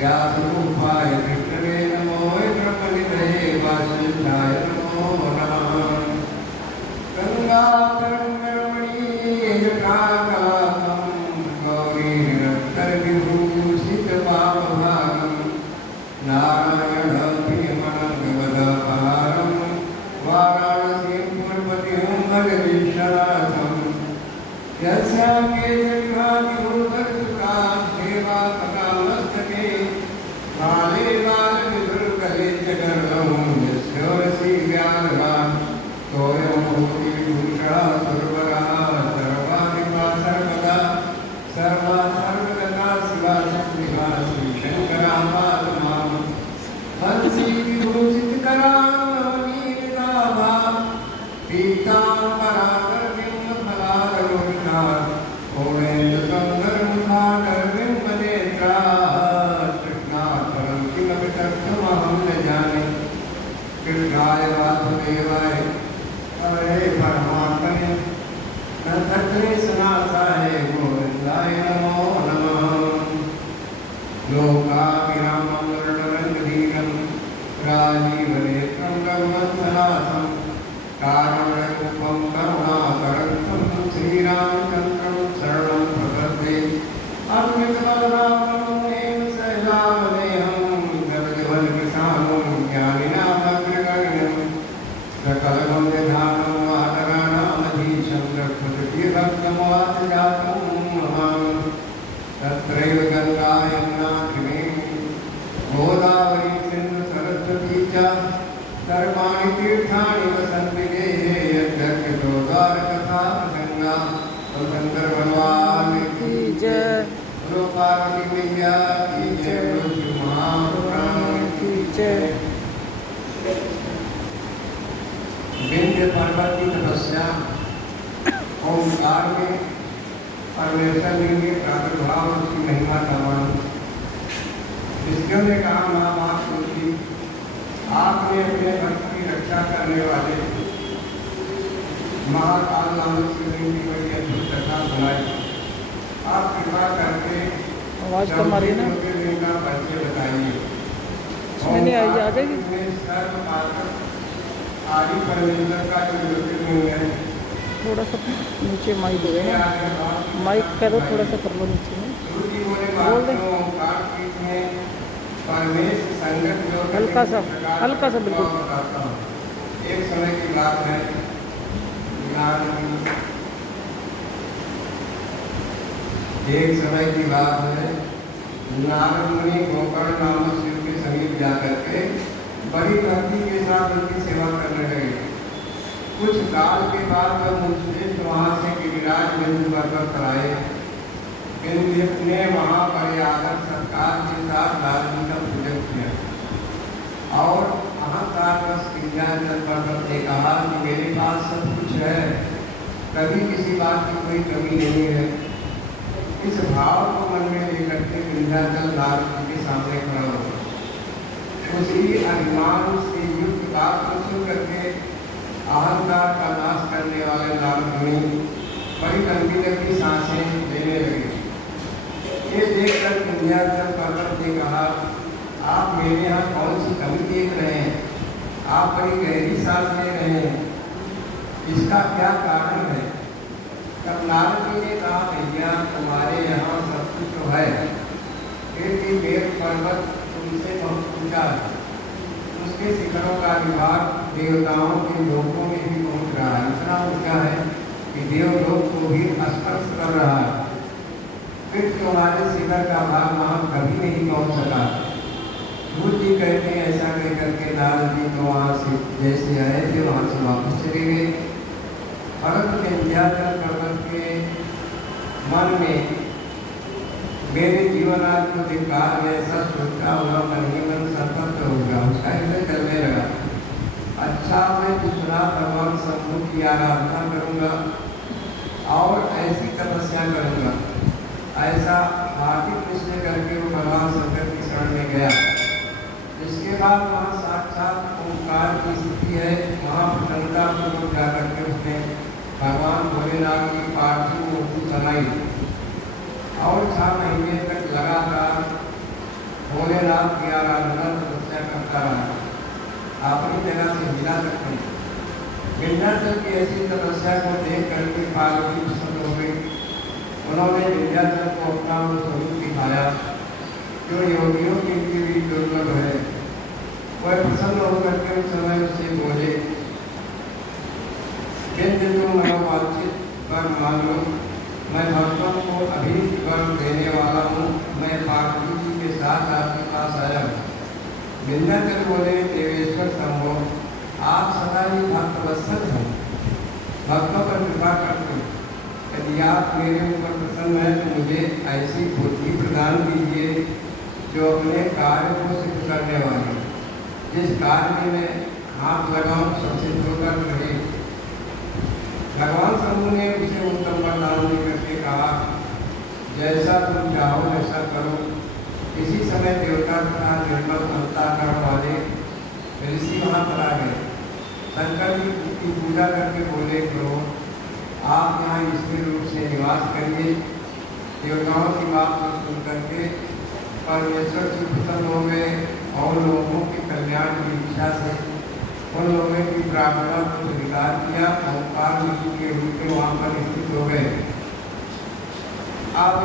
व्यासरूपाय कृष्णवे नमो कृपनिधये वासुदेवाय नमो नमः गंगातरंगरमणीयजटाकलापं गौरीरत्नविभूषितपावभागं नारायणप्रियमनङ्गवदपहारं वाराणसीं पुरपतिं भजवीशनाथं यस्याङ्गे जन्मादिभूतसुखात् सेवापकामस्तके काले बालविदुर्गले च गर्भं यस्योरसि व्याघ्रान् तोयं भूतिभूषा सर्वगा सर्वादिपा सर्वदा सर्वा सर्वगता शिवा शिवा श्रीशङ्करापादमां वंशी विभूषितकरानीलनाभा पीताम्बरागर्भिन्नफलाररोहिणा पूर्णेन्दुसुन्दरमुखागर्भिन्मनेत्रा कृष्णात् परं किमपि तत्त्वमहं न जाने कृष्णाय वासुदेवाय हरे परमात्मने नतद्रेषनाथाय गोविन्दाय नमो नमः लोकाभिरामं वर्णरङ्गधीरं राजीवनेत्रं रघुवंशनाथं कारुण्यरूपं करुणाकरं श्रीरामचन्द्रं शरणं प्रपद्ये अमृतबलरामं सैलावदेहं गतजवनकृशानं ज्ञानिनामग्रगण्यं सकलगम्यधानं मातराणामधीशं रघुपतिभक्तमवासजातं महान् तत्रैव गङ्गा यमुना त्रिवेणी गोदावरी सिन्धु सरस्वती च सर्वाणि तीर्थानि वसन्ति देहे यद्यर्पितो द्वारकथा प्रसङ्गा शंकर भगवान की जय बोलो पार्वती मैया की जय बोलो श्री महापुराण की जय। विंध्य पर्वत की तपस्या ओंकार में परमेश्वर लिंग के प्रादुर्भाव की महिमा तमाम इसलिए ने कहा माँ बाप तुलसी आपने अपने भक्त की रक्षा करने वाले महाकाल नामक शिवलिंग की बड़ी अद्भुत कथा सुनाई। आप कृपा करके आवाज कम आ रही है ना, ज्योतिर्लिंग का परिचय बताइए। इसमें नहीं आई, आ जाएगी। आदि परमेश्वर का जो ज्योतिर्लिंग है थोड़ा सा नीचे माइक दे देना, माइक कह दो थोड़ा सा कर लो नीचे में, बोल दे हल्का सा बिल्कुल। एक समय की बात है, नारद मुनि गोकर्ण नामक शिव के समीप जाकर के बड़ी भक्ति के साथ उनकी सेवा करने लगे। कुछ काल के बाद वह मुंशी वहाँ से गिरिराज बिंदु पर्वत पर आए। बिंदु ने वहाँ पर आकर सत्कार के साथ लालजी का पूजन किया और अहंकारवश विंध्याचल पर्वत ने कहा कि मेरे पास सब कुछ है, कभी किसी बात की कोई कमी नहीं है। इस भाव को मन में लेकर के विंध्याचल लालजी के सामने खड़ा हो गया। उसी अभिमान से युक्त बात को सुन करके अहंकार का नाश करने वाले नारद मुनि बड़ी लंबी लंबी सांसें लेने लगे। ये देखकर विंध्याचल पर्वत ने कहा, आप मेरे यहाँ कौन सी कमी देख रहे हैं? आप बड़ी गहरी सांस ले रहे हैं, इसका क्या कारण है? तब नारद जी ने कहा, भैया तुम्हारे यहाँ सब कुछ तो है, फिर भी मेघ पर्वत तुमसे बहुत ऊंचा है। उसके शिखरों का विभाग देवताओं के लोकों में भी पहुंच रहा है, इतना ऊंचा है कि देवलोक को भी स्पर्श कर रहा है। फिर तुम्हारे शिखर का भाग वहाँ कभी नहीं पहुंच सका। सूर्य जी कहते हैं ऐसा कह करके नारद जी तो वहाँ से जैसे आए थे वहाँ से वापस चले गए। परंतु विंध्याचल पर्वत के मन में मेरे जीवनाथ को धिक्कार में ऐसा सोचा हुआ मन ही मन संतप्त हो गया। उसका हृदय चलने लगा, अच्छा मैं दूसरा भगवान शंभु की आराधना करूँगा और ऐसी तपस्या करूँगा। ऐसा हार्दिक निश्चय करके वो भगवान शंकर की शरण में गया। इसके बाद वहाँ साक्षात ओंकार की स्थिति है, वहाँ प्रसन्नतापूर्वक जाकर के उसने भगवान भोलेनाथ की पार्थिव मूर्ति बनाई और 6 महीने तक लगातार भोलेनाथ की आराधना तपस्या करता रहा, अपनी जगह से हिला तक नहीं। विंध्याचल की ऐसी तपस्या को देख करके पार्वती प्रसन्न हो गई। उन्होंने विंध्याचल को अपना वो स्वरूप दिखाया जो योगियों के लिए भी दुर्लभ है। वह प्रसन्न होकर के उस समय उससे बोले, यदि तुम मनोवांछित वर मान लो, मैं भक्तों को अभी वर देने वाला हूँ। मैं पार्वती जी के साथ आपके पास आया हूँ। विंध्याचल बोले, देवेश्वर शंभो, आप सदा ही भक्तवत्सल हैं, भक्तों पर कृपा करते हैं। यदि आप मेरे ऊपर प्रसन्न हैं तो मुझे ऐसी बुद्धि प्रदान कीजिए जो अपने कार्य को सिद्ध करने वाली, जिस कार्य में मैं हाथ लगाऊं सब सिद्ध होकर रहे। भगवान शंभु ने उसे उत्तम वरदान देकर कहा, जैसा तुम चाहो वैसा करो। इसी समय देवता तथा निर्मल अंतःकरण वाले ऋषि वहाँ पर आ गए। शंकर जी की पूजा करके बोले, करो आप यहाँ स्थिर रूप से निवास करिए। देवताओं की बात को सुन करके परमेश्वर से प्रसन्न हो गए और लोगों के कल्याण की इच्छा से उन लोगों की प्रार्थना को स्वीकार किया और पार्वती के रूप में वहाँ पर स्थित हो गए। अब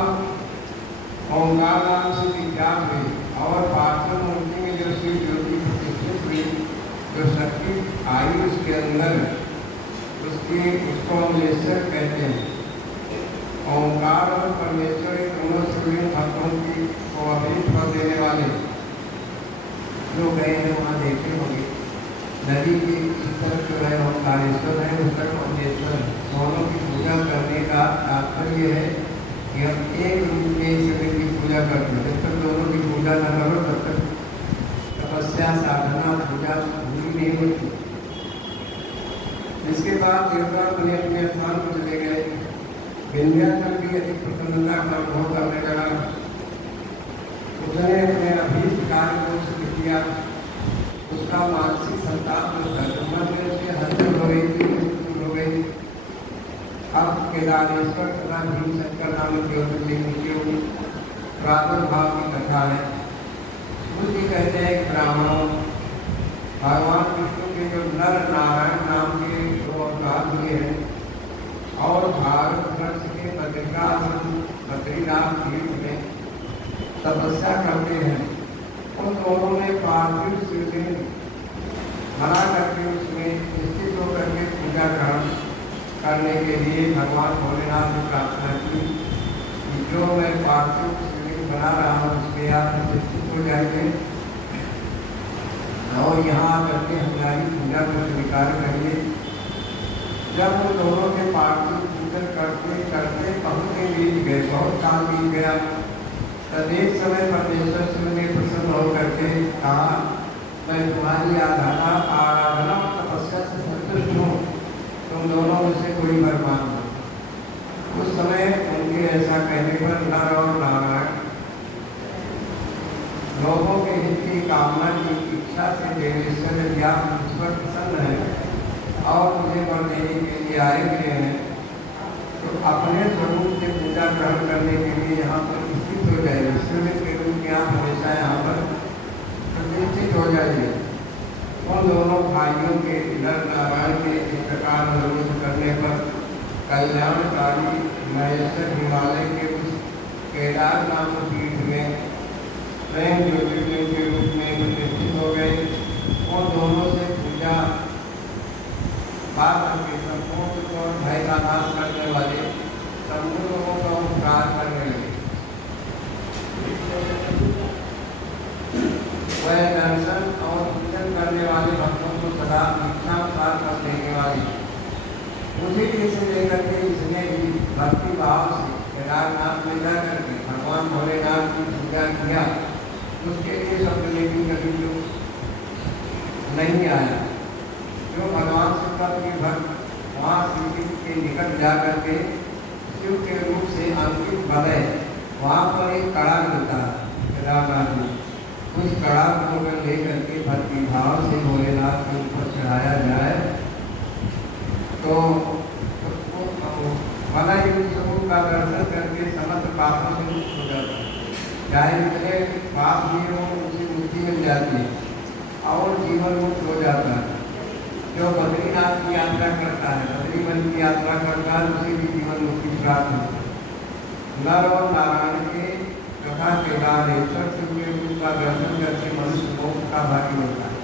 ओंकार नाम से विख्यात हुई और पार्थिव मूर्ति में जो शिव ज्योति प्रतिष्ठित हुई, जो शक्ति आई उसके अंदर, उसको अमलेश्वर कहते हैं। ओंकार और परमेश्वर दोनों शिवलिंग भक्तों की को अभिष्ट फल देने वाले। जो गए हैं वहाँ देखे होंगे, नदी की इस तरफ जो है ओंकारेश्वर है, उस तरफ अमलेश्वर है। दोनों की पूजा करने का तात्पर्य है कि हम एक रूप में शिवलिंग की पूजा करते हैं। जब तक दोनों की पूजा न करो तब तक तपस्या साधना पूजा पूरी नहीं होती। इसके बाद देवता अपने स्थान पर चले गए। विंध्याचल की अधिक प्रसन्नता का अनुभव करने लगा। उसने अपने अभीष्ट कार्य को सिद्ध किया। उसका मानसिक संताप मन में उसके हलचल हो रही थी, हो गई। अब केदारेश्वर तथा भीमशंकर नामक ज्योतिर्लिंग की प्रादुर्भाव की कथा है। बुद्ध कहते हैं कि ब्राह्मणों, भगवान विष्णु के जो नर नारायण नाम के दो अवतार हुए हैं और भारत वर्ष के बद्रीनाथ तीर्थ में तपस्या करते हैं, उन दोनों ने पार्थिव शिवलिंग बना करके उसमें स्थित होकर के पूजा करने के लिए भगवान भोलेनाथ से प्रार्थना की कि जो मैं पार्थिव शिवलिंग बना रहा हूँ उसके आप स्थित हो जाएंगे और यहाँ आकर के हमारी पूजा को स्वीकार करिए। जब उन दोनों के पार्थिव पूजन करते करते बहुत दिन बीत गए, बहुत साल बीत गया। तब एक समय परमेश्वर शिव ने प्रसन्न होकर के कहा, मैं तुम्हारी आराधना और तपस्या से संतुष्ट हूँ, तुम दोनों में से कोई वर मांगो। उस समय उनके ऐसा कहने पर नर और नारायण लोगों के हित की कामना की इच्छा से देवेश्वर यदि आप मुझ पर प्रसन्न है और मुझे वर देने के लिए आए हुए हैं तो अपने स्वरूप से पूजा ग्रहण करने के लिए यहाँ पर स्थित हो जाइए। शिवलिंग के रूप में आप हमेशा यहाँ पर प्रतिष्ठित हो जाइए। उन दोनों भाइयों के नर नारायण के इस प्रकार अनुरोध करने पर कल्याणकारी महेश्वर हिमालय के उस केदार नाम पीठ में स्वयं ज्योतिर्लिंग के रूप में प्रतिष्ठित हो गए। उन दोनों से पूजा पार करके संपूर्ण और भय का नाश करने वाले संपूर्ण लोगों का उपकार करने लगे। वह दर्शन और पूजन करने वाले भक्तों को सदा इच्छा पार कर देने वाले। उसी दिन से लेकर के इसने भी भक्ति भाव से केदारनाथ में जाकर के भगवान भोलेनाथ की पूजा किया। उसके लिए शब्दलेखी कभी जो नहीं आया, जो भगवान शिव का प्रिय भक्त वहाँ शिव के निकट जा करके शिव के रूप से अंकित बने, वहाँ पर एक कड़ा मिलता है केदारनाथ में। उस कड़ा को अगर ले करके भक्ति भाव से भोलेनाथ के ऊपर चढ़ाया जाए तो उसको भला ही स्वरूप का दर्शन करके समस्त पापों से मुक्त हो जाता है। चाहे जितने पास लिए हो उसे मुक्ति मिल जाती है और जीवन मुक्त हो जाता है। जो बद्रीनाथ की यात्रा करता है, बद्रीवन की यात्रा करता है, उसे भी जीवन मुक्ति प्राप्त होती है। नर और नारायण के कथा केदारेश्वर शिव के रूप का दर्शन करके मनुष्य मोक्ष का भागी होता है।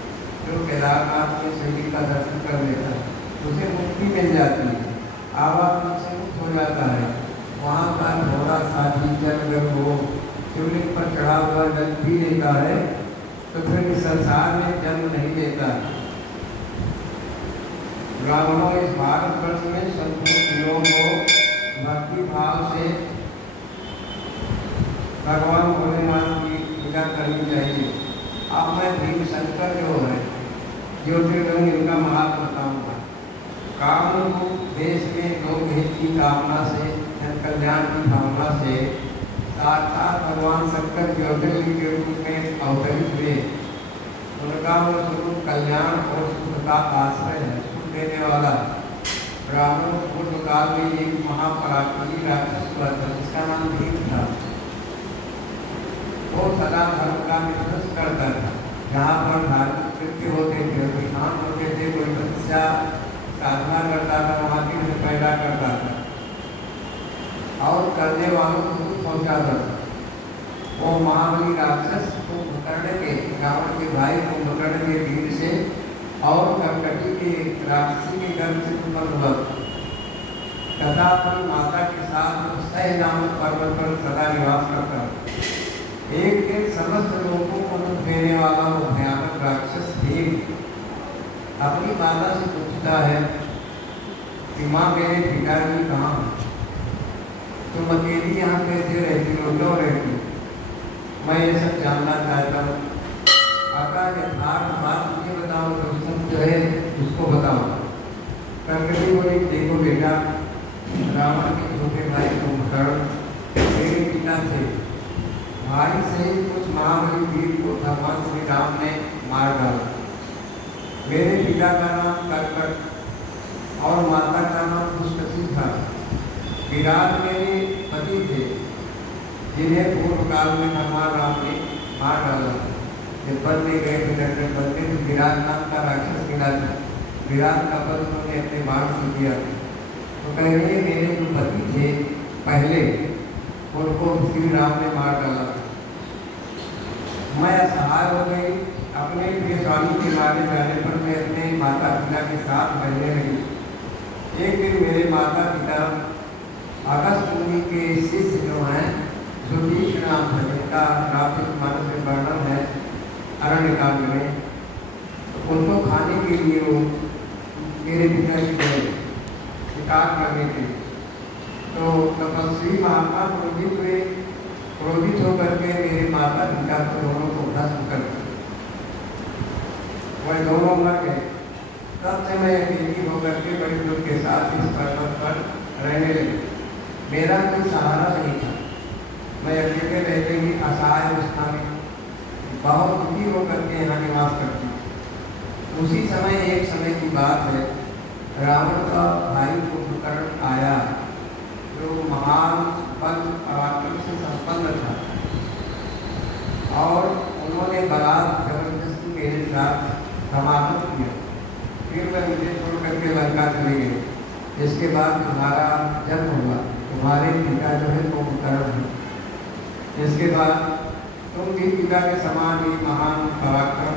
जो केदारनाथ के शरीर का दर्शन कर लेता है उसे मुक्ति मिल जाती है, आवागमन से मुक्त हो जाता है। वहाँ का थोड़ा सा भी जल अगर वो शिवलिंग पर चढ़ा हुआ जल पी लेता है तो फिर इस संसार में जन्म नहीं लेता। ब्राह्मणों, इस भारतवर्ष में संपूर्ण जीवों को भक्ति भाव से भगवान भोलेनाथ की पूजा करनी चाहिए। अब मैं भीम शंकर जो है ज्योतिर्लिंग इनका महात्मा बताऊंगा। काम को देश में लोक हित की कामना से, जन कल्याण की भावना से साक्षात भगवान शंकर ज्योतिर्लिंग के रूप में अवतरित हुए। उनका वो स्वरूप कल्याण और सुख का आश्रय है, सुख देने वाला। ब्राह्मणों पूर्व काल में एक महापराक्रमी राक्षस हुआ था जिसका नाम भीम था। वो सदा धर्म का निष्कर्ष करता था। जहाँ पर धार्मिक कृत्य होते थे, विधान होते थे, कोई तपस्या साधना करता था, वहाँ तीर्थ पैदा करता था और करने वालों को दुख पहुँचाता था। वो महाबली राक्षस को पकड़ने के, रावण के भाई को पकड़ने के भीड़ से और कर्कटी के राक्षसी के गर्भ से उत्पन्न हुआ तथा अपनी माता के साथ सह नामक पर्वत पर सदा निवास करता। एक दिन समस्त लोगों को दुख देने वाला वो भयानक राक्षस भीम अपनी माता से पूछता है कि माँ, मेरे पिताजी कहाँ? तुम अकेली यहाँ कैसे रहती हो, क्यों रहती हो? मैं ये सब जानना चाहता हूँ। आका यथार्थ बात मुझे बताओ, तो सब जो है उसको बताओ। कर्कटी बोली, देखो बेटा, रावण के छोटे भाई कुंभकर्ण मेरे पिता थे। भाई से कुछ महाबली वीर को भगवान श्री राम ने मार डाला। मेरे पिता का नाम कर्कट और माता का नाम पुष्कसी था। विराट मेरे पति थे जिन्हें पूर्व काल में भगवान राम ने मार डाला। जब बनने गए थे दंडक बनने तो विराट नाम का राक्षस मिला था। विराट का पद उन्होंने अपने बाण से किया। तो कह रहे मेरे जो पति थे पहले उनको श्री राम ने मार डाला। मैं असहाय हो गई। अपने प्रिय स्वामी के मारे जाने पर मैं अपने माता पिता के साथ रहने लगी। एक दिन मेरे माता पिता अगस्त मुनि के शिष्य जो हैं सुधीश नाम है, जिनका राष्ट्रिक मानस में वर्णन है अरण्यकांड में, तो उनको खाने के लिए वो मेरे पिताजी गए शिकार करने के लिए। तो तपस्वी महात्मा क्रोधित हुए। क्रोधित होकर के मेरे माता पिता को दोनों को भस्म कर दिया। वह दोनों मर गए। तब से मैं अकेली होकर के बड़े दुख के साथ इस पर्वत पर रहने लगी। मेरा कोई सहारा नहीं था। मैं अकेले रहते ही असहाय अवस्था में बहुत दुखी होकर के यहाँ निवास करती थी। उसी समय एक समय की बात है, रावण का भाई कुंभकर्ण आया जो महान बल पराक्रम से संपन्न था और उन्होंने बलात् जबरदस्ती मेरे साथ समागम किया। फिर मैं मुझे छोड़ करके लंका चले गए। इसके बाद तुम्हारा जन्म हुआ। तुम्हारे पिता जो है कुंभकर्ण है। इसके बाद तुम भी पिता के समान ही महान पराक्रम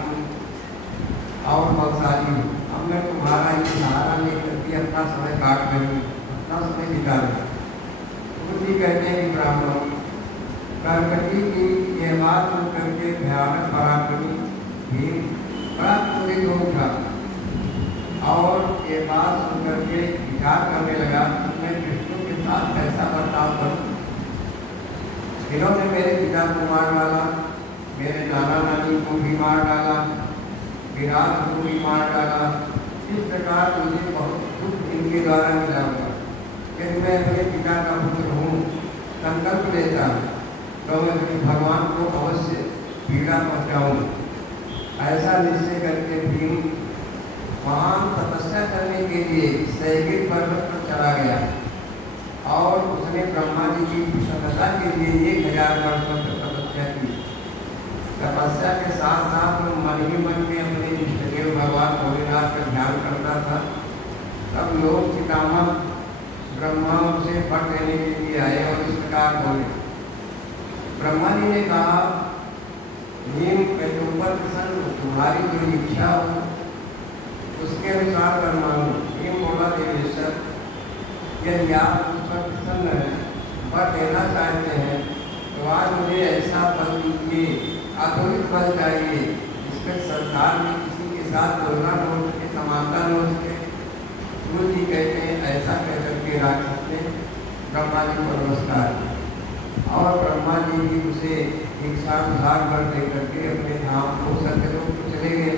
और बलशाली हो। अब मैं तुम्हारा ही सहारा लेकर के अपना समय काट रही हूँ, अपना समय बिता रही हूँ। तुम भी कहते हैं कि ब्राह्मणों, कर्कटी की यह बात सुन करके भयानक पराक्रमी भीम बड़ा क्रोधित हो उठा और ये बात सुन करके विचार करने लगा कि मैं कृष्ण के साथ कैसा बर्ताव करूँ। इन्होंने मेरे पिता को मार डाला, मेरे नाना नानी को भी मार डाला, विराट को भी मार डाला। इस प्रकार मुझे बहुत दुख इनके द्वारा मिला हुआ। यदि मैं अपने पिता का पुत्र हूँ, संकल्प लेता तो मैं भगवान को अवश्य पीड़ा पहुँचाऊँ। ऐसा निश्चय करके भीम महान तपस्या करने के लिए सैगिर पर्वत पर चला गया और उसने ब्रह्मा जी की प्रसन्नता के लिए 1000 वर्ष तक तपस्या की। तपस्या के साथ साथ वो मन ही मन में अपने इष्टदेव भगवान भोलेनाथ का ध्यान करता था। तब लोग पितामह ब्रह्मा उसे वर देने के लिए आए और इस प्रकार बोले। ब्रह्मा जी ने कहा, भीम के ऊपर प्रसन्न, तुम्हारी जो इच्छा हो उसके अनुसार कर मांगो। भीम बोला, देवेश्वर, यदि आप उस पर प्रसन्न हैं, वर देना चाहते हैं, तो आज मुझे ऐसा बल दीजिए, आधुनिक बल चाहिए जिसके संसार में किसी के साथ तुलना न हो सके, समानता न हो सके। गुरु जी कहते हैं, ऐसा कहकर के राक्षस ने ब्रह्मा जी को नमस्कार किया और ब्रह्मा जी भी उसे इच्छानुसार वर दे करके अपने धाम को सत्यलोक को चले गए।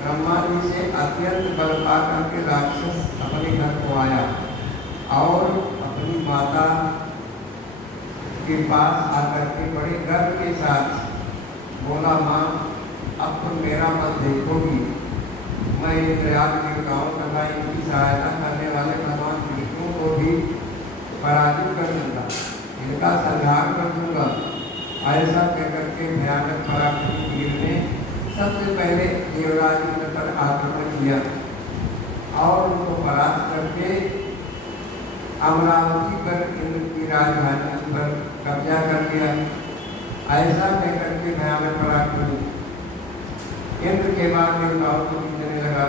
ब्रह्मा जी से अत्यंत बल पा करके राक्षस अपने घर को आया और अपनी माता के पास आकर के बड़े गर्व के साथ बोला, माँ, अब तुम मेरा मत देखोगी, मैं ये प्रयाग देवताओं तथा इनकी सहायता करने वाले भगवान विष्णु को भी पराजित कर दूंगा, इनका संहार कर दूंगा। ऐसा कहकर के भयानक पराक्रमी वीर ने सबसे पहले देवराज इंद्र पर आक्रमण किया और उनको परास्त करके अमरावती पर इंद्र की राजधानी पर कब्जा कर लिया। ऐसा कहकर के भयानक पराक्रमी इंद्र के बाद देवताओं को जीतने लगा।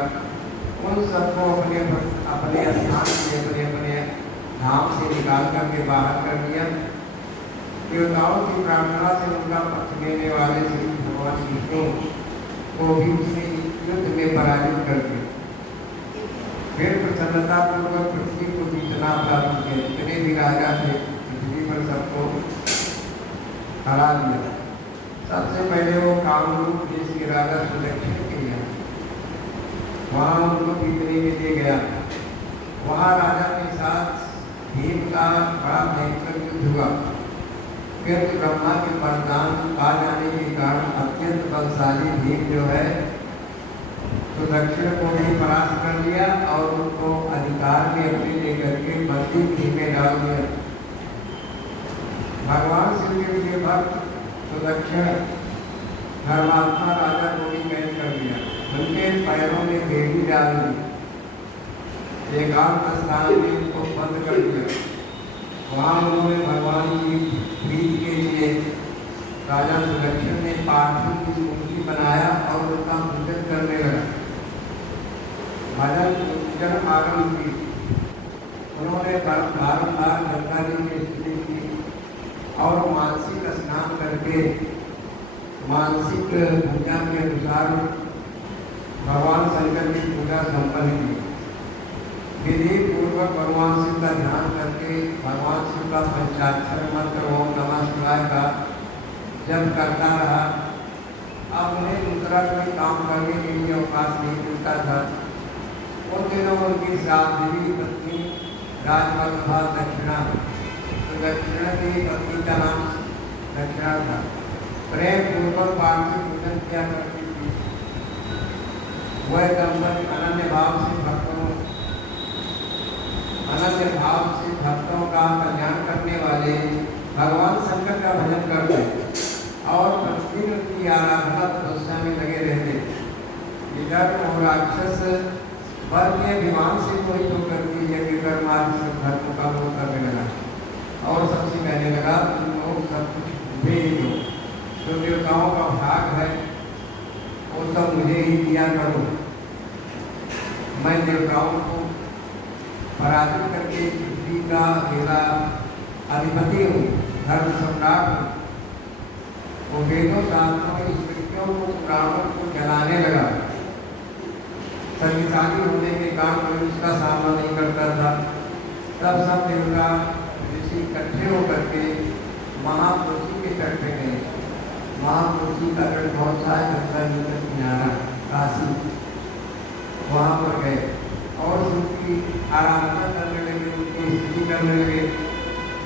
उन सबको अपने स्थान से अपने धाम से निकाल करके बाहर कर दिया। देवताओं की प्रार्थना से उनका पक्ष लेने वाले श्री भगवान विष्णु को भी उसने युद्ध में पराजित कर दिया। फिर प्रसन्नता पूर्वक पृथ्वी को जीतना प्राप्त किया। जितने भी राजा थे पृथ्वी पर सबको हरा दिया। सबसे पहले वो कामरूप देश के राजा सुदक्षिण के गया, वहाँ उनको जीतने के लिए गया। वहाँ राजा के साथ भीम का बड़ा भयंकर युद्ध हुआ। फिर ब्रह्मा के वरदान आ जाने के कारण अत्यंत बलशाली भीम जो है सुदक्षिण को भी परास्त कर लिया और उनको अधिकार में अपने लेकर के बंदी गृह में डाल दिया। भगवान शिव के लिए भक्त सुदक्षिण धर्मात्मा राजा को भी कैद कर दिया। उनके पैरों में बेड़ी डाल दी, एकांत स्थान में उनको बंद कर दिया। वहाँ उन्होंने भगवान की प्रीति के लिए राजा सुदक्षिण ने पार्थिव की मूर्ति बनाया और उनका पूजन करने लगा। भजन पूजन आरंभ की। उन्होंने बारंबार गंगा जी में स्तुति की और मानसिक स्नान करके मानसिक पूजा के अनुसार भगवान शंकर की पूजा संपन्न की। विधि पूर्वक भगवान शिव का ध्यान करके भगवान शिव का पंचाक्षर मंत्र ओम नमः शिवाय का जप करता रहा। अब उन्हें दूसरा कोई काम करने के लिए अवकाश नहीं मिलता था। उन दिनों उनकी साध्वी पत्नी राजवल्लभा दक्षिणा, तो दक्षिणा की पत्नी का नाम दक्षिणा था, प्रेम पूर्वक पार्थिव पूजन किया करती थी। वह दंपति अनन्य भाव से भक्तों का कल्याण करने वाले भगवान शंकर का भजन करते और प्रतिदिन उनकी आराधना तपस्या में लगे रहते। इधर और राक्षस वर के अभिमान से कोई तो करती है कि धर्म का लोग करने लगा और सबसे कहने लगा, तुम लोग सब कुछ दे दो, जो देवताओं का भाग है वो सब मुझे ही दिया करो। मैं देवताओं को पराजित करके पृथ्वी का अकेला अधिपति हूँ, धर्म सम्राट हूँ। वो वेदों शास्त्रों स्मृतियों को पुराणों को जलाने लगा। शक्तिशाली होने के कारण कोई उसका सामना नहीं करता था। तब सब देवता ऋषि इकट्ठे होकर के महापुरुषी के तट पे गए। महापुरुषी का तट बहुत सा गंगा जी का किनारा काशी, वहाँ पर गए और उनकी आराधना करने लगे, उनकी स्तुति करने लगे।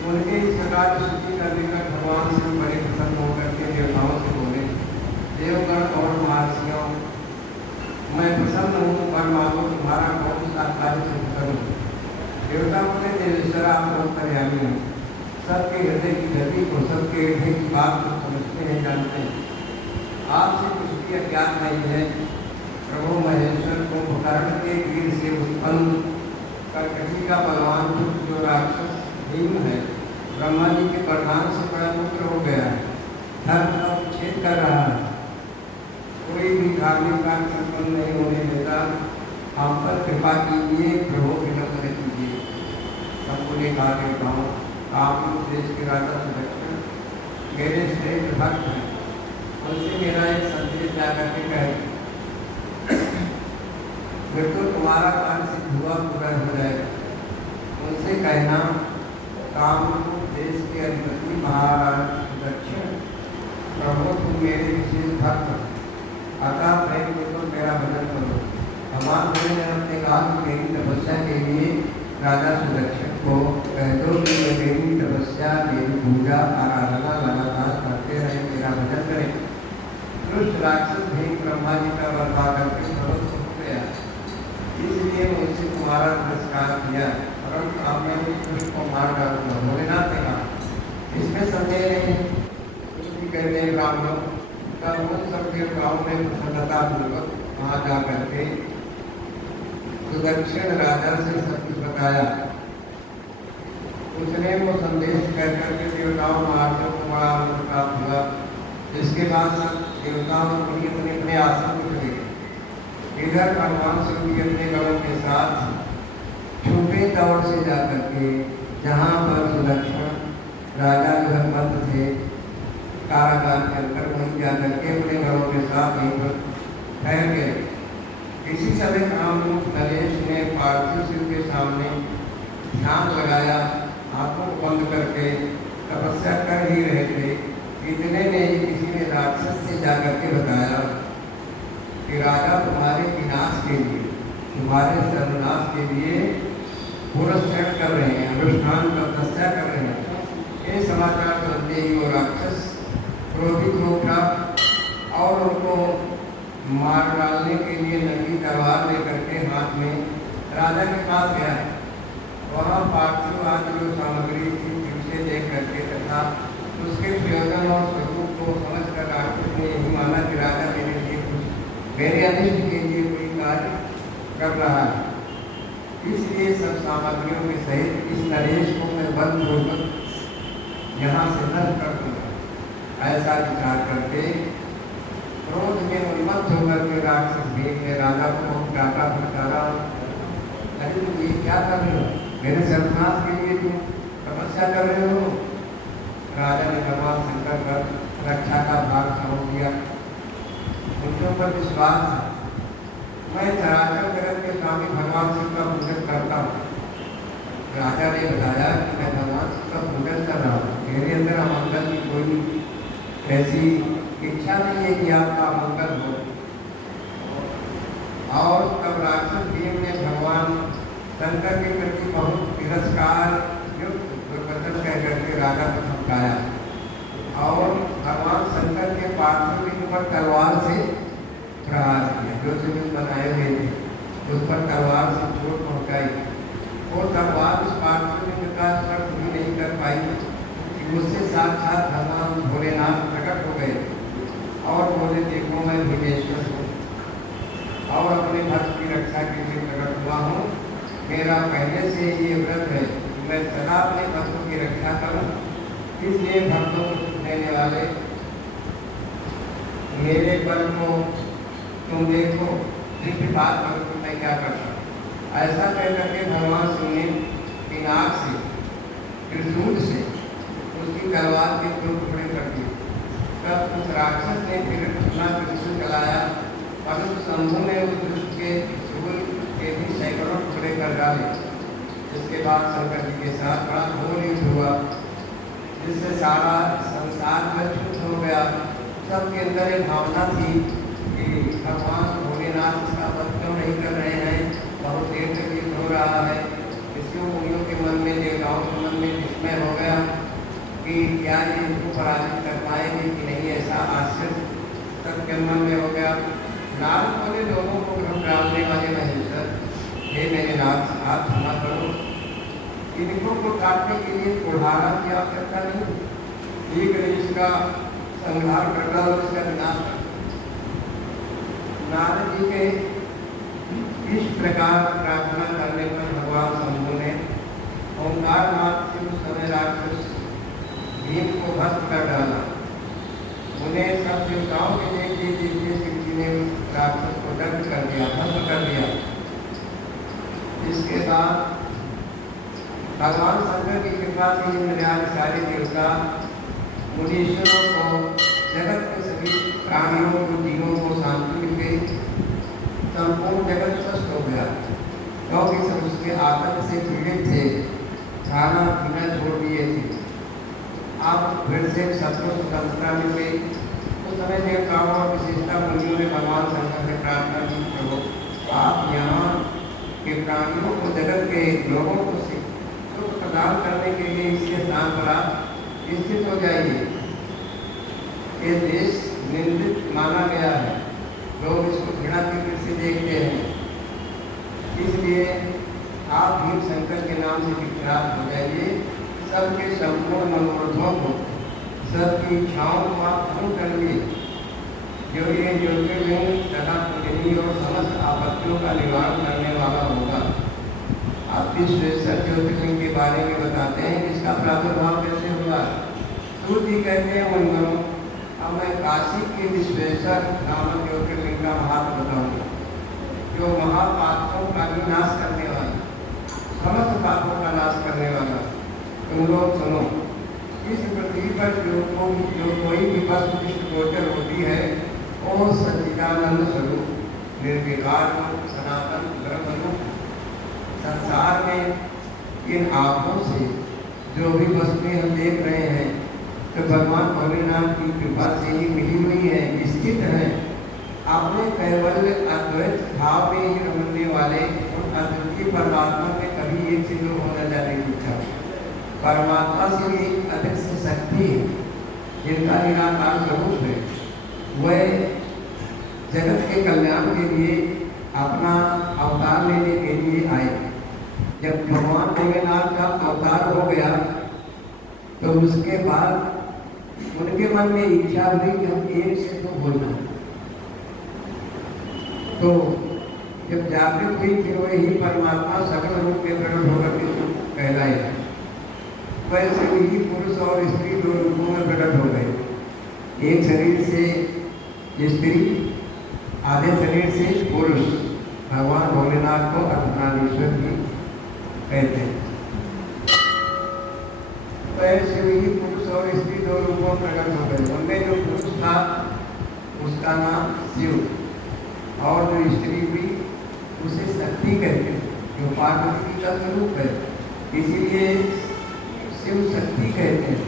उनके इस प्रकार स्तुति करने का भगवान से बड़े प्रसन्न होकर के देवताओं से बोले, देवगण और महर्षियों, मैं प्रसन्न हूँ, पर मांगो तुम्हारा कौन सा कार्य सिद्ध करूँ। देवता बोले, देवेश्वर आप सर्वकर्यामी हैं, सबके हृदय की गति को, सबके हृदय की बात को समझते हैं, जानते हैं। आपसे कुछ भी अज्ञात नहीं है। प्रभु महेश्वर कुंभकर्ण के वीर से उत्पन्न कर्कटी का बलवान पुत्र जो राक्षस भीम है, ब्रह्मा जी के प्रधान से बड़ा पुत्र हो गया है, धर्म का उच्छेद कर रहा है, कोई भी धार्मिक कार्य संपन्न नहीं होने देता। आप पर कृपा कीजिए, प्रभु विनम्र कीजिए। सबको ने कहा के कहूँ, आप लोग देश के राजा सुरक्षण मेरे श्रेष्ठ भक्त हैं, उनसे मेरा एक संदेश जाकर के कहे, फिर तो तुम्हारा कार्य सिद्ध हुआ पूरा हो जाएगा। उनसे कहना, कामरूप देश के अधिपति महाराज सुदक्षिण प्रभु तुम मेरे विशेष भक्त हो, अतः प्रेम तो मेरा भजन करो। हमारे ने अपने कहा कि मेरी तपस्या के लिए राजा सुदक्षिण को कह दो कि वे मेरी तपस्या, मेरी पूजा आराधना लगातार करते रहे, मेरा भजन करें। दुष्ट राक्षस भी ब्रह्मा जी का वर्ता करके प्रबुद्ध हो गया, इसलिए मुझसे तुम्हारा तिरस्कार किया, परंतु आपने उस दुष्ट को मार डाला। भोलेनाथ ने कहा, इसमें संदेह नहीं। कुछ भी कहते हैं ब्राह्मण का उन सब देवताओं ने प्रसन्नता पूर्वक वहाँ जा करके सुदक्षिण राजा से सब कुछ बताया। उसने वो संदेश कह करके देवताओं महाराजों को बड़ा आनंद प्राप्त हुआ। इसके बाद सब देवताओं को अपने अपने आसन पर चले गए। इधर भगवान शिव जी अपने गणों के साथ छुपे तौर से जाकर के जहाँ पर सुदक्षिण राजा जो मंत्र थे कारागार के अंदर, वहीं जाकर के अपने गणों के साथ वहीं पर ठहर गए। इसी समय कामरूप नरेश ने पार्थिव शिव के सामने ध्यान लगाया, आंखों को बंद करके तपस्या कर ही रहे थे। इतने में ही किसी ने राक्षस से जाकर के बताया कि राजा तुम्हारे विनाश के लिए, तुम्हारे सर्वनाश के लिए पुरस्कार कर रहे हैं, अनुष्ठान तपस्या कर रहे हैं। ये समाचार सुनते ही वो राक्षस क्रोधित हो उठा और उनको मार डालने के लिए नंगी तलवार लेकर के हाथ में राजा के पास गया है। वहाँ पार्थिव आदि जो सामग्री थी उसे देख करके तथा उसके प्रयोजन और स्वरूप को समझ कर राक्षस ने यही माना कि राजा मेरे लिए कुछ मेरे अनिष्ट के लिए कोई कार्य कर रहा है, इसलिए सब सामग्रियों के सहित इस नरेश को मैं बलपूर्वक यहाँ से नष्ट कर दूंगा। ऐसा विचार करके क्रोध में उन्मत्त होकर के राक्षस भीम ने राजा को डाका फटकारा, अरे तुम ये क्या कर रहे हो, मेरे सर्वनाश के लिए तुम तपस्या कर रहे हो। राजा ने भगवान शंकर पर रक्षा का भार छोड़ दिया, उनके ऊपर विश्वास है, मैं चराचर जगत के स्वामी भगवान शिव का पूजन करता हूँ। राजा ने बताया कि मैं भगवान शिव का पूजन कर रहा हूँ, मेरे अंदर अमंगल की कोई ऐसी इच्छा नहीं है कि आपका अमंगल हो। और तब राक्षस भीम ने भगवान शंकर के प्रति बहुत तिरस्कार युक्त दुर्वचन कह करके राजा को धमकाया और भगवान शंकर के पार्थिव लिंग पर तलवार से प्रहार किया। जो शिव बनाए हुए थे उस पर तलवार से चोट पहुंचाई। वो तलवार उस पार्थिव लिंग का स्पर्श भी नहीं कर पाई कि मुझसे साक्षात भगवान भोलेनाथ प्रकट हो गए और बोले, देखो मैं भीमेश्वर हूँ और अपने भक्त की रक्षा के लिए प्रकट हुआ हूँ। मेरा पहले से ये व्रत है, मैं सदा अपने भक्तों की रक्षा करूँ, इसलिए भक्तों को देने वाले मेरे बल को तुम देखो, जिसकी बात करो तो मैं क्या कर सकता। ऐसा कह करके भगवान शिव ने पिनाक से त्रिशूल से उसकी तलवार के टुकड़े कर दिए। तब उस राक्षस ने फिर अपना त्रिशूल चलाया, परंतु शंभु ने उस दुष्ट के त्रिशूल के भी सैकड़ों टुकड़े कर डाले। इसके बाद शंकर जी के साथ बड़ा घोर युद्ध हुआ, जिससे सारा संसार में छूट हो गया। सबके अंदर एक भावना थी कि भगवान भोलेनाथ इसका वध क्यों नहीं कर रहे हैं, बहुत देर तक युद्ध हो रहा है। ऋषियों मुनियों के मन में, देवताओं के मन में विस्मय हो गया कि क्या ये इनको पराजित कर पाएंगे कि नहीं, ऐसा आश्चर्य सबके मन में हो गया। नारद बोले, लोगों को भ्रम डालने वाले महेश्वर, हे मेरे नाथ आप क्षमा करो, इनको को काटने के लिए कुल्हाड़ा की आवश्यकता नहीं, एक इसका संहार करना और इसका विनाश करना। शिव के इस प्रकार प्रार्थना करने पर भगवान शंभु ने ओंकार नाथ से उस समय राक्षस भीम को भस्म कर डाला। उन्हें सब देवताओं के देखते देखते शिव जी ने उस राक्षस को दग्ध कर दिया, भस्म कर दिया। इसके बाद भगवान शंकर की कृपा से इंद्रराज सारे देवता मुनीश्वरों को, जगत के सभी प्राणियों को, जीवों को शांति मिल गई। संपूर्ण जगत स्वस्थ हो गया क्योंकि सब उसके आतंक से पीड़ित थे, खाना पीना छोड़ दिए थे। आप फिर से सबको स्वतंत्रता मिल गई। उस समय देवताओं और विशेषता मुनियों ने भगवान शंकर से प्रार्थना की, प्रभु आप यहाँ के प्राणियों को, जगत के लोगों को सुख प्रदान करने के लिए इसके स्थान पर आप स्थित हो जाइए। ये देश निंदित माना गया है, लोग इसको घृणा की दृष्टि से देखते हैं, इसलिए आप भीम शंकर के नाम से विख्यात हो जाइए। सबके संपूर्ण मनोरथों को, सबकी इच्छाओं को आप पूर्ण करिए। जो ये ज्योतिर्लिंग तथा कुंडली और समस्त आपत्तियों का निवारण करने वाला होगा। आप विश्वेश्वर ज्योतिर्लिंग के बारे में बताते हैं, इसका प्रादुर्भाव कैसे हुआ। सूर्य जी कहते हैं मुनियों, अब मैं काशी के विश्वेश्वर नामक ज्योतिर्लिंग का महत्व बताऊंगा, जो महापापों का भी नाश करने वाला, समस्त पापों का नाश करने वाला। तुम लोग सुनो, इस पृथ्वी पर जो कोई भी वस्तु दृष्टिगोचर होती है वो सच्चिदानंद स्वरूप निर्विकार सनातन ब्रह्म। संसार में इन आँखों से जो भी वस्तुएं हम देख रहे हैं तो भगवान भोलेनाथ की कृपा से ही मिली हुई है, स्थित है। आपने कैवल्य अद्वैत भाव में ही रमने वाले और अद्वितीय परमात्मा में कभी एक से दो होना जाने की इच्छा। परमात्मा से भी अधिक से शक्ति है, जिनका निराकार स्वरूप है, वह जगत के कल्याण के लिए अपना अवतार लेने के लिए आए। जब भगवान भोलेनाथ का अवतार हो गया तो उसके बाद उनके मन में इच्छा हुई कि हम एक से दो बोलना। तो जब जागृत हुई कि वही परमात्मा सकल रूप में प्रकट होकर के कहलाए, वैसे ही पुरुष और स्त्री दो रूपों में प्रकट हो गए। एक शरीर से स्त्री, आधे शरीर से पुरुष। भगवान भोलेनाथ को अर्धनारीश्वर भी कहते हैं। वैसे ही पुरुष और स्त्री दो रूपों में प्रकट हो गए। उनमें जो पुरुष था उसका नाम शिव, और जो स्त्री हुई उसे शक्ति कहते हैं, जो पार्वती का स्वरूप है, इसीलिए शिव शक्ति कहते हैं।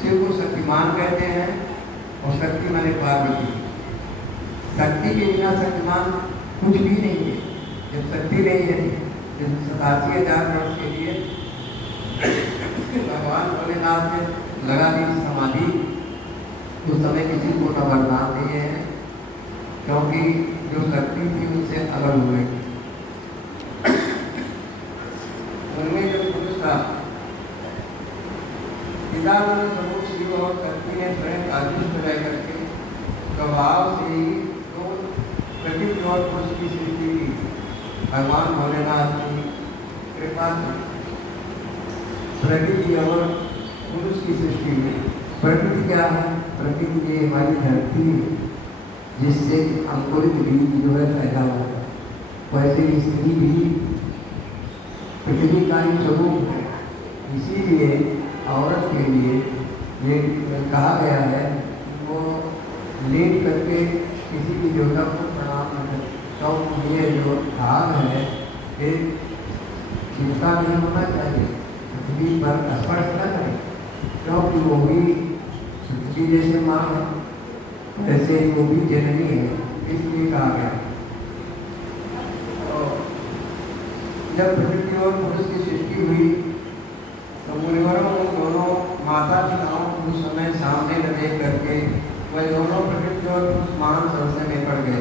शिव को शक्तिमान कहते हैं और शक्ति माने पार्वती। शक्ति के बिना शक्तिमान कुछ भी नहीं है। जब शक्ति नहीं है, जब 87,000 वर्ष के लिए भगवान भोलेनाथ ने लगा दी समाधि, उस समय किसी को न वरदान दिए हैं, क्योंकि जो शक्ति थी उनसे अलग हो गई। उनमें जो पुरुष था चिदानंद स्वरूप शिव और शक्ति ने स्वयं आदिष्ट रह करके स्वभाव से ही तो प्रकृति और पुरुष की सृष्टि की। भगवान भोलेनाथ की कृपा से प्रकृति और पुरुष की सृष्टि में। प्रकृति क्या है? प्रकृति ये हमारी धरती है, जिससे अंकुरित बीज जो है पैदा होगा। वैसे स्त्री भी पृथ्वी का ही स्वरूप है, इसीलिए औरत के लिए ये कहा गया है वो लेट करके किसी भी देवता को प्रणाम न करें। तो ये जो भाग है ये चिंता नहीं होना चाहिए, पृथ्वी पर स्पर्श न करें, क्योंकि वो भी पृथ्वी जैसे माँ है, ऐसे वो भी जननी है, इसलिए कहा गया। तो जब प्रकृति और पुरुष की सृष्टि हुई तो मुनिवरों को दोनों माता पिताओं को उस समय सामने न देख करके वह दोनों प्रकृति और पुरुष महान संशय में पड़ गए।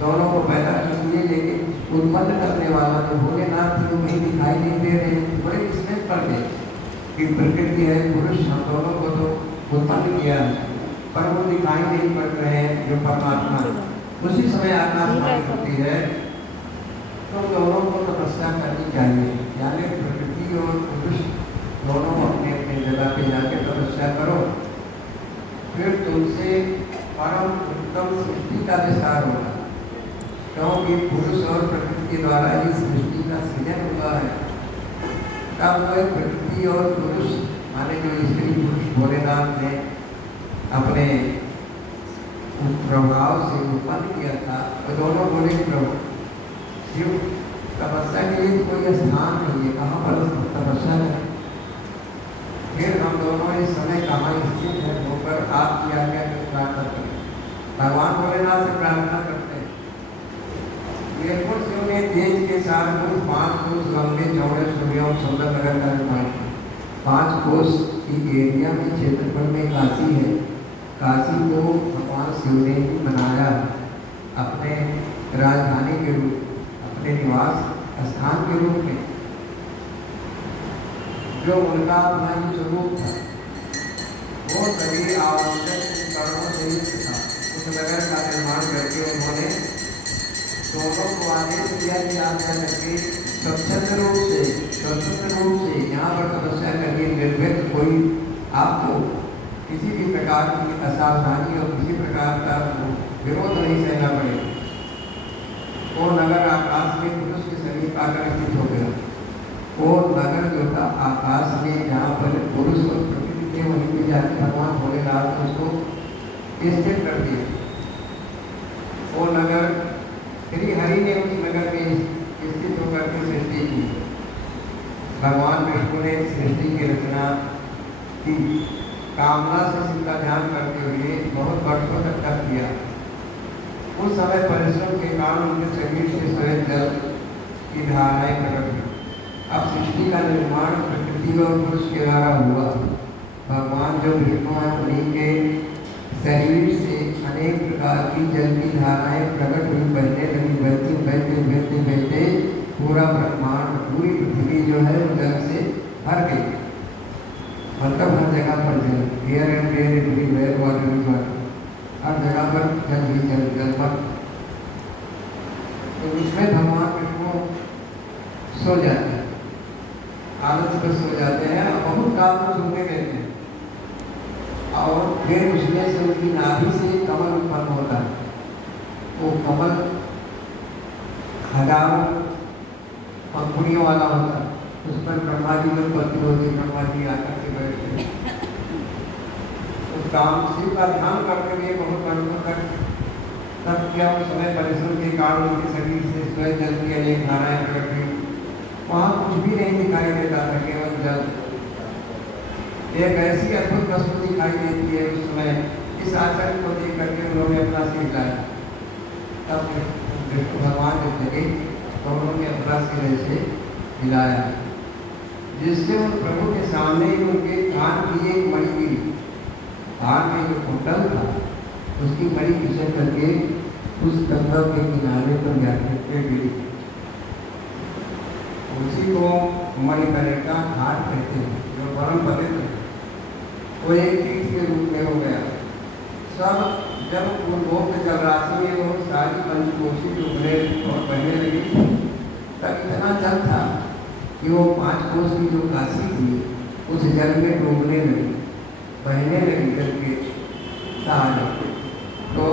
दोनों को पैदा किए, लेकिन उत्पन्न करने वाला जो भोलेनाथ थे वो कहीं दिखाई नहीं दे रहे। बड़े किस्मत पड़ गए कि प्रकृति है, पुरुष हम दोनों को तो उत्पन्न किया है, पर वो दिखाई नहीं पड़ रहे हैं जो परमात्मा। उसी समय आकाशवाणी होती है तो दोनों को तपस्या करनी चाहिए, यानी प्रकृति और पुरुष दोनों अपने अपने जगह पे जाके तपस्या करो, फिर तुमसे परम उत्तम सृष्टि का विस्तार होगा, क्योंकि पुरुष और प्रकृति द्वारा ही सृष्टि का सृजन हुआ है। तब वह प्रकृति और पुरुष माने जो स्त्री पुरुष भोलेनाथ ने अपने प्रभाव से उत्पन्न किया था, वो दोनों बोले प्रभु शिव तपस्या के लिए कोई स्थान नहीं है, कहाँ पर तपस्या करें, फिर हम दोनों इस समय कहाँ स्थित है होकर आपकी आज्ञा की प्रार्थना करें। भगवान भोलेनाथ से प्रार्थना करते हैं। वीरपुर शिव ने तेज के साथ 5 कोस लंबे चौड़े सूर्यों सुंदर नगर का निर्माण किया। 5 कोस की एरिया में क्षेत्रफल में काशी है। काशी को भगवान शिव ने ही बनाया अपने राजधानी के रूप, अपने निवास स्थान के रूप में, जो उनका अपना ही स्वरूप था। वो सभी आवश्यक उपकरणों से युक्त था। उस नगर का निर्माण करके उन्होंने दोनों को आदेश दिया कि आप करके स्वच्छंद रूप से यहाँ पर तपस्या करिए, निर्भीक, कोई आपको किसी भी प्रकार की असावधानी और किसी प्रकार का विरोध नहीं सहना पड़ेगा। वो नगर आकाश में पुरुष के समीप आकर स्थित हो गया। वो नगर जो था आकाश में, जहाँ पर पुरुष और प्रकृति थे, वहीं पे जाकर भगवान भोलेनाथ ने उसको स्थित कर दिया। वो नगर श्री हरि ने उस नगर में स्थित होकर के सृष्टि की। भगवान विष्णु ने सृष्टि की रचना की, कामना से सीता ध्यान करते हुए बहुत वर्षों तक कर किया। उस समय परिश्रम के कारण उनके शरीर से स्वयं जल की धाराएं प्रकट हुई। अब सृष्टि का निर्माण प्रकृति और पुरुष के द्वारा हुआ। भगवान जो विष्णु है उन्हीं के शरीर से अनेक प्रकार की जल की धाराएं प्रकट हुई, बहने लगी, बहते पूरा ब्रह्मांड, पूरी पृथ्वी जो है जल से भर गई। मतलब हर जगह पर जल, air and air everywhere, water is water, हर जगह पर जल ही जल पर। तो उसमें भगवान विष्णु सो जाते हैं, आलस पर सो जाते हैं और बहुत काल तक सोते रहते हैं। और फिर उसमें से उनकी नाभि से कमल उत्पन्न होता है। वो कमल हजारों पंखुड़ियों वाला होता है। उस पर ब्रह्मा जी जब बलती होती, ब्रह्मा जी आकर के बैठते। उस काम शिव का ध्यान करते हुए बहुत वर्षों तक तब क्या उस समय परिश्रम के कारण उनके शरीर से स्वयं जल की अनेक धाराएं प्रकट हुई। वहाँ कुछ भी नहीं दिखाई देता था, केवल जल। एक ऐसी अद्भुत वस्तु दिखाई देती है उस समय। इस आचरण को देख करके उन्होंने अपना सिर हिलाया। तब विष्णु भगवान जब जगे तो उन्होंने अपना सिर ऐसे हिलाया, जिससे उन प्रभु के सामने उनके कान की एक मणि गिरी। कान में जो कुंडल था उसकी मणि खिसक करके उस गंगा के किनारे पर जाकर गिरी। उसी को मणिकर्णिका घाट कहते हैं, जो परम पवित्र है। वो एक तीर्थ के रूप में हो गया। सब जब पूर्वोक्त जलराशि में वो सारी पंचकोशी डूबने और बहने लगी, तब इतना जल था कि वो 5 कोस की जो काशी थी उस जल में डूबने लगी, बहने लगी जल के सहारे। तो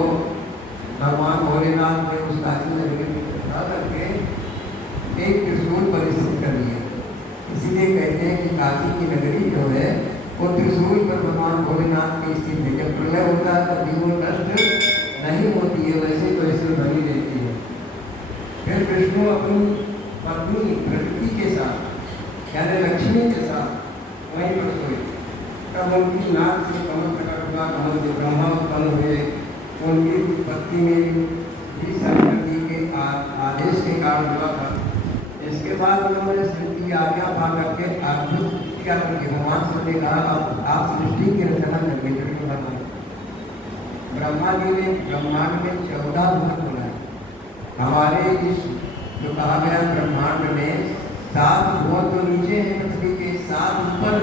भगवान भोलेनाथ ने उस काशी नगरी में उठा करके एक त्रिशूल परिस्थित कर दिया। इसीलिए कहते हैं कि काशी की नगरी जो है वो त्रिशूल पर भगवान भोलेनाथ की स्थित है। जब प्रलय होता है तब वो नष्ट नहीं होती है, वैसे तो ऐसे बनी रहती है। फिर विष्णु अपनी पत्नी प्रकृति के साथ यानी लक्ष्मी के साथ वहीं पर सोए। तब उनकी नाक से कमल प्रकट हुआ, कमल से ब्रह्मा उत्पन्न हुए। उनकी पत्नी ने भी शंकर जी के आदेश के कारण हुआ था। इसके बाद उन्होंने सृष्टि आज्ञा पा करके अद्भुत क्या करके भगवान से ने कहा आप सृष्टि की रचना करके ब्रह्मा जी ने ब्रह्मांड में 14 भूत बनाए। हमारे इस जो कहा गया ब्रह्मांड में 7 भुवन तो नीचे है पृथ्वी के, 7 ऊपर।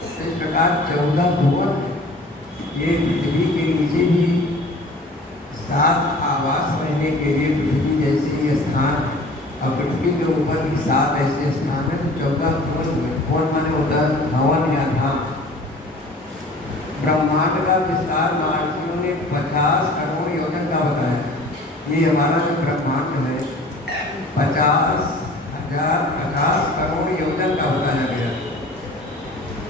इस प्रकार 14 भुवन ये पृथ्वी के नीचे भी सात आवास रहने के लिए पृथ्वी जैसे ही स्थान और पृथ्वी के ऊपर भी 7 ऐसे स्थान है। तो 14 भुवन माने होता है भवन या धाम। ब्रह्मांड का विस्तार महर्षियों ने 50 करोड़ योजन का बताया। ये हमारा जो ब्रह्मांड है 50 करोड़ योजन का बताया गया।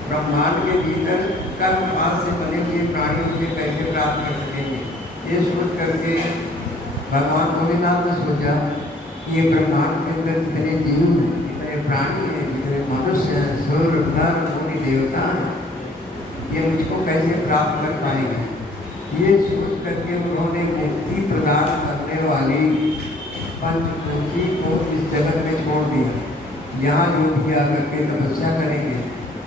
ब्रह्मांड के भीतर कर्म पास से बने हुए प्राणी मुझे कैसे प्राप्त कर सकेंगे, ये सोच करके भगवान भोलेनाथ ने सोचा कि ये ब्रह्मांड के अंदर जितने जीव हैं, जितने प्राणी हैं, जितने मनुष्य हैं, सूर्य नर मुनि देवता हैं, ये मुझको कैसे प्राप्त कर पाएंगे। ये सोच करके उन्होंने मुक्ति प्रदान करने वाली पंचकोशी को इस जगत में छोड़ दिया। यहाँ जो भी आकर के तपस्या करेंगे,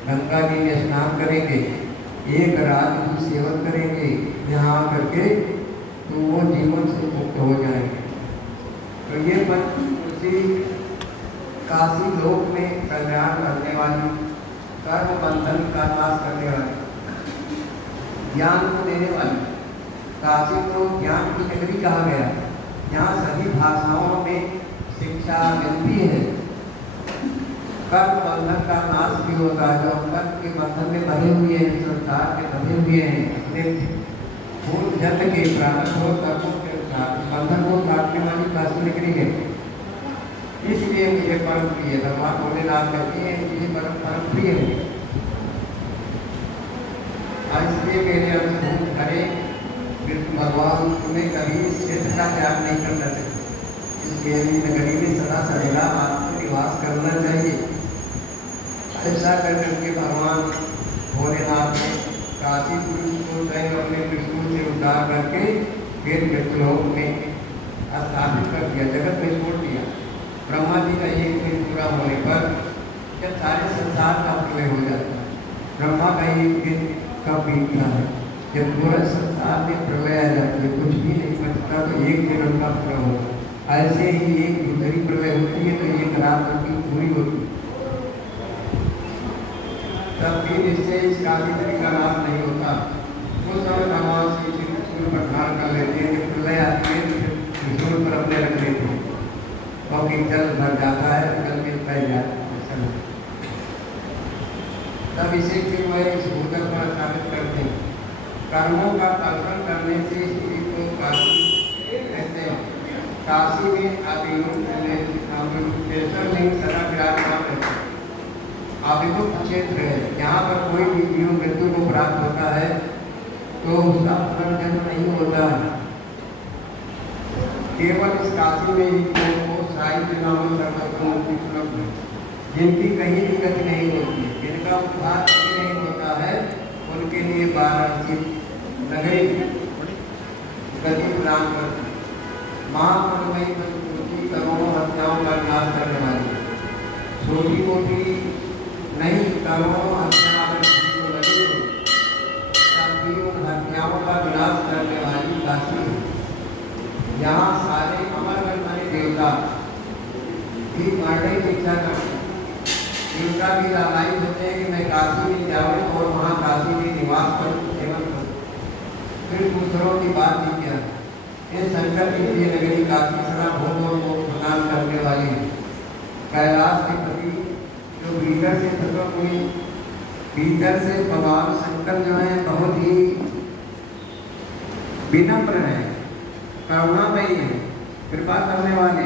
गंगा जी में स्नान करेंगे, एक रात की सेवन करेंगे यहाँ आकर के, तो वो जीवन से मुक्त हो जाएंगे। तो ये पंचकोशी काशी लोक में कल्याण करने वाली, कर्म बंधन का नाश करने वाली, ज्ञान को देने वाली, काशी को ज्ञान की नगरी कहा गया। यहाँ सभी भाषाओं में शिक्षा मिलती है। कर्म बंधन का नाश भी होगा। जो कर्म के बंधन में बंधे हुए हैं, संसार के बंधे हुए हैं, अपने भूल जन्म के प्रारंभ और कर्मों के बंधन को काटने वाली काशी नगरी है। इसलिए मुझे परम प्रिय, भगवान भोलेनाथ कहते हैं मुझे परम प्रिय है। इसलिए मेरे अनुसार हरे कृष्ण भगवान तुम्हें कभी क्षेत्र का त्याग नहीं करना चाहिए। इस मेरी नगरी में सदा सदैव आपको निवास करना चाहिए। ऐसा कर करके भगवान भोलेनाथ ने काशी पुरुष को स्वयं अपने त्रिशूल से उतार करके फिर मृत्युलोक में स्थापित कर दिया, जगत में छोड़ दिया। ब्रह्मा जी का एक दिन पूरा होने पर जब सारे संसार का प्रलय हो जाता है, ब्रह्मा का एक दिन कब बीतता है, जब पूरा संसार में प्रलय आ जाती है, कुछ भी नहीं बचता, तो एक दिन उनका पूरा होता है। ऐसे ही एक दूसरी प्रलय होती है तो एक रात उनकी पूरी होती है। तब भी निश्चय इस काशी नगरी का नाश नहीं होता। उस समय भगवान श्री त्रिशूल पर धारण कर लेते हैं। जब प्रलय आती है तो त्रिशूल पर अपने रख लेते हैं और जल भर जाता है, जल में बह जाता है। तब इसे फिर वह इस भूतल पर स्थापित करते हैं। कर्मों का तर्पण करने से स्त्री को काशी कहते हैं। काशी में आदिमुक्त लिंग सदा विराजमान रहते हैं। आदिमुक्त क्षेत्र है, यहाँ पर कोई भी जीव मृत्यु को प्राप्त होता है तो उसका पुनर्जन्म नहीं होता है। केवल इस काशी में ही को साहित्य नामक मुक्ति उपलब्ध है, जिनकी कहीं भी गति नहीं होती है, जिनका उद्धार कहीं नहीं होता है, उनके लिए वाराणसी नगरी गति प्रदान करती है। महापरमयी पंचकोशी करोड़ों हत्याओं का नाश करने वाली, छोटी मोटी नहीं, करोड़ों हत्या उन हत्याओं का विनाश करने वाली काशी। यहाँ सारे अमरगढ़ माने देवता भी मरने की इच्छा करते हैं। देवता भी लालायित होते हैं कि मैं काशी में जाऊँ और वहाँ काशी में निवास करूँ, सेवन करूँ। फिर दूसरों की बात ही क्या है। ये शंकर की प्रिय नगरी काशी सदा भोग और मोक्ष प्रदान करने वाली है। कैलाश के प्रति जो भीतर से तत्व कोई भीतर से भगवान शंकर जो है बहुत ही विनम्र है, करुणामयी है, कृपा करने वाले।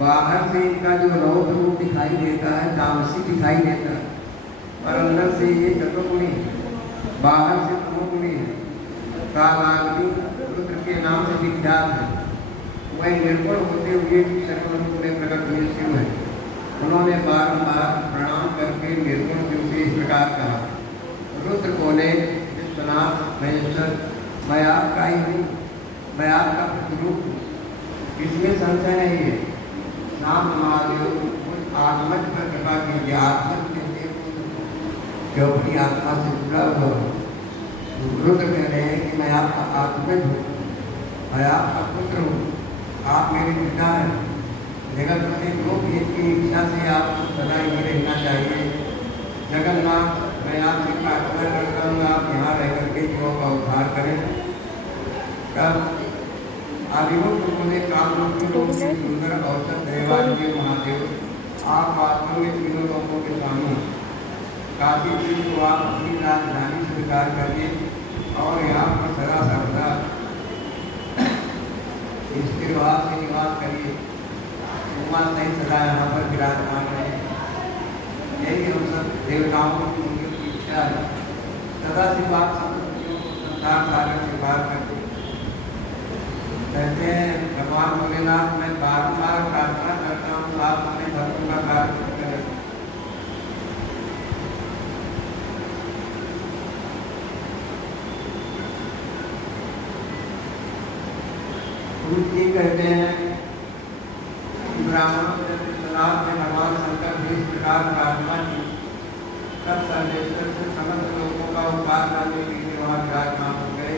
बाहर से इनका जो रौद्र रूप दिखाई देता है, तामसिक दिखाई देता है, और अंदर से ये चतुर्गुणी है, बाहर से तमोगुणी है। कालाग्नि रुद्र के नाम से विख्यात है। वह निर्गुण होते हुए सकल रूप में प्रकट हुए शिव है। उन्होंने बारंबार प्रणाम करके निर्गुण शिव से इस प्रकार कहा, रुद्र बोले, विश्वनाथ महेश्वर, मैं आपका ही हूँ, मैं आपका प्रतिरूप हूँ, इसमें संशय नहीं है। नाम महादेव आत्मज पर कृपा कीजिए। आत्मज कहते जो अपनी आत्मा से जुड़ा हुआ हो। रुद्र कह रहे हैं कि मैं आपका आत्मज हूँ, मैं आपका पुत्र हूँ, आप मेरे पिता हैं। जगत में लोग की इच्छा से आपको सदा ही रहना चाहिए। जगन्नाथ, मैं आपसे प्रार्थना करता हूँ आप यहाँ रह करके जीवों का उद्धार करें। तब हरिवंश बोले कामरूपी रूप के सुंदर अवसर देवादेव महादेव, आप वास्तव में तीनों लोगों के स्वामी। काशी जी को आप अपनी राजधानी स्वीकार करिए और यहाँ पर सदा सर्वदा स्थिर भाव से निवास करिए। उमा सही सदा यहाँ पर विराजमान है। यही हम सब देवताओं की उनकी इच्छा है। सदा से बात संसार सागर से बात करते कहते हैं भगवान भोलेनाथ, मैं बारंबार प्रार्थना करता हूँ आप अपने भक्तों का कार्य करें। जी कहते हैं ब्राह्मणों से सलाह में भगवान शंकर भी इस प्रकार प्रार्थना की, तब सर्वेश्वर से समस्त लोगों का उपकार करने के लिए वहाँ विराजमान हो गए।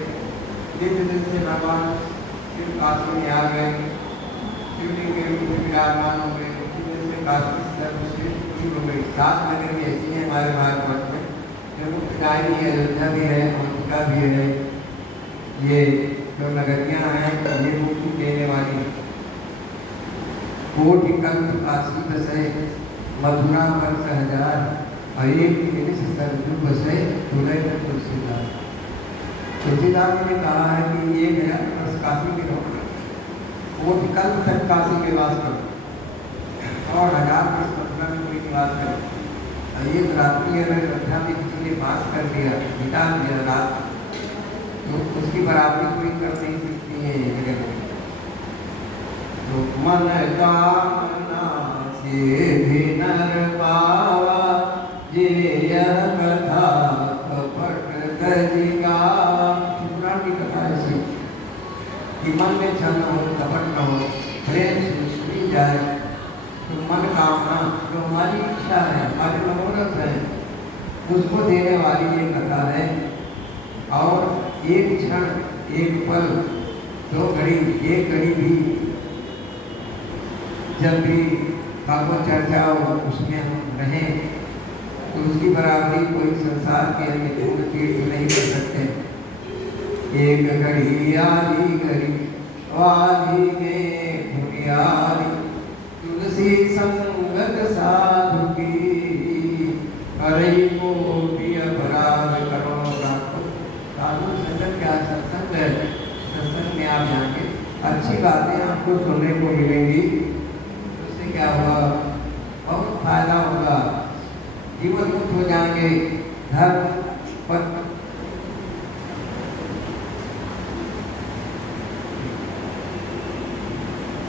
दिन दिन से भगवान शिव काशी में आ गए, शिवलिंग के रूप में विराजमान हो गए। उसी दिन से काशी सर्वश्रेष्ठ पूरी हो गई। 7 नगर भी ऐसी हैं हमारे भारतवर्ष में, जो मुख्यदायी है, अयोध्या भी है, अयोध्या भी है। ये जो नगरियाँ हैं ये मुक्ति देने वाली। कोटि कल्प काशी बसे, मथुरा वर्ष 1000, और एक निमिष सर्वजु बसे, तुलय में तुलसीदास। तुलसीदास ने कहा है कि ये गया वर्ष काशी के रहो, कोटि कल्प तक काशी के वास करो और 1000 वर्ष मथुरा में कोई निवास करो। और एक रात्रि अगर अयोध्या में किसी ने वास कर दिया, बिता दिया रात, तो उसकी बराबरी कोई कर नहीं सकती है ये जगह में। तो मन कामना से भी नर पावा, ये यह कथा कपट गजिगावा। पुराण की कथा ऐसी कि मन में छल न हो, कपट न हो, प्रेम से सुनी जाए तो मन कामना जो हमारी इच्छा है, हमारे मनोरथ है, उसको देने वाली ये कथा है। और एक क्षण, एक पल, 2 घड़ी, 1 घड़ी भी जब भी भागवत चर्चा हो उसमें हम रहें तो उसकी बराबरी कोई संसार के अन्य पूर्ण तीर्थ नहीं कर सकते। एक घड़ी आधी घड़ी आधी के घुड़ियारी, तुलसी संगत साधु की, हरि को भी अपराध करो राखो। साधु संगत क्या सत्संग है, सत्संग में आप जाएंगे, अच्छी बातें आपको सुनने को मिलेंगी। उससे क्या होगा, बहुत फायदा होगा, जीवन मुक्त हो जाएंगे। धर्म पर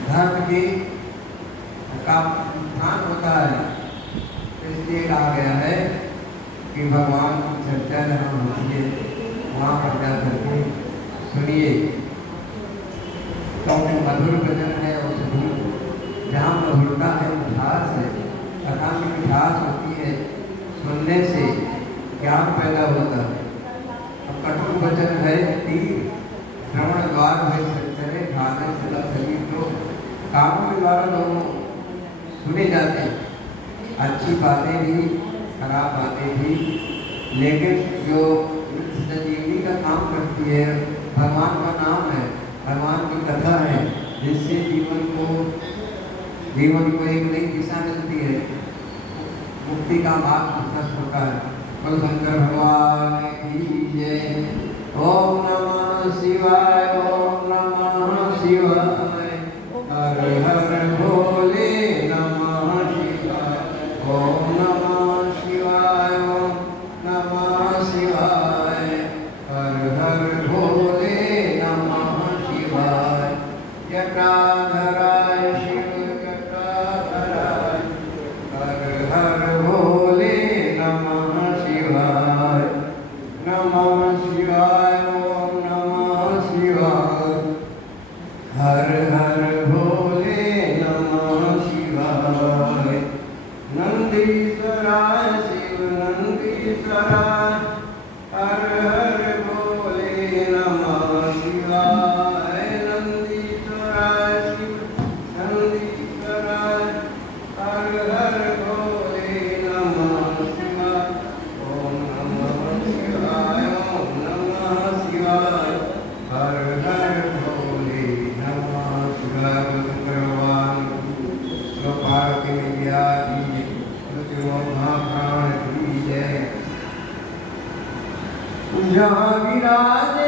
धर्म की का उत्थान होता है। इसलिए कहा गया है कि भगवान की चर्चा जहाँ होती है वहाँ पर जा करके सुनिए, क्योंकि मधुर भजन है उस जहाँ मधुरता है, मिठास है, कथा में मिठास होती है, सुनने से ज्ञान पैदा होता है। अब कठोर वचन है तीर, श्रवण द्वार है सच्चरे, खाने से लग सभी तो कानों के द्वारा दोनों सुने जाते हैं, अच्छी बातें भी, खराब बातें भी। लेकिन जो संजीवनी का काम करती है, भगवान का नाम है, भगवान की कथा है, जिससे जीवन को एक नई दिशा मिलती है, मुक्ति का मार्ग प्रशस्त होता है। बोल शंकर भगवान की जय। ओम नमः शिवाय, ओम नमः शिवाय, हर हर भोले नमः शिवाय, ओम नमः शिवाय, ओम नमः शिवाय, हर हर भोले नमः शिवाय। जटाधराय शिव जटाधराय, हर हर भोले नमः शिवाय, नमः शिवाय, ओम नमः शिवाय, हर हर भोले नमः शिवाय। नंदीश्वराय शिव नंदीश्वराय, हर हर भोले नमः शिवाय। नंदीश्वराय शिव नंदीश्वराय, हर हर भोले नमः शिवाय। ओम नमः शिवाय, ओम नमः शिवाय, हर हर भोले नमः जहाँ विराज